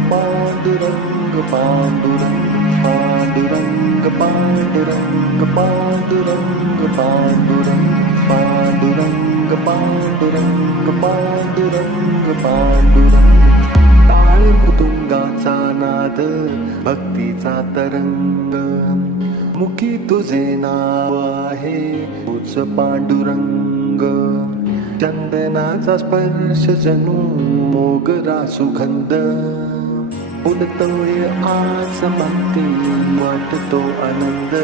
पांडुरंग पांडुरंग पांडुरंग पांडुरंग पांडुरंग पांडुरंग पांडुरंग पांडुरंग पांडुरंग पांडुरंग टाळ मृदुंगाचा नाद भक्तीचा तरंग मुखी तुझे नाव आहे तूच पांडुरंग चंदनाचा स्पर्श जणू मोगरा सुगंध उडतोय आज भक्ती वाटतो आनंद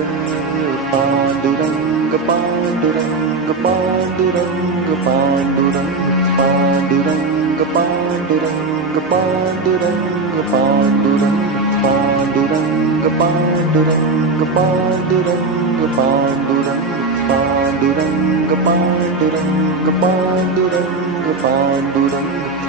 पांडुरंग पांडुरंग पांडुरंग पांडुरंग पांडुरंग पांडुरंग पांडुरंग पांडुरंग पांडुरंग पांडुरंग पांडुरंग पांडुरंग पांडुरंग पांडुरंग पांडुरंग पांडुरंग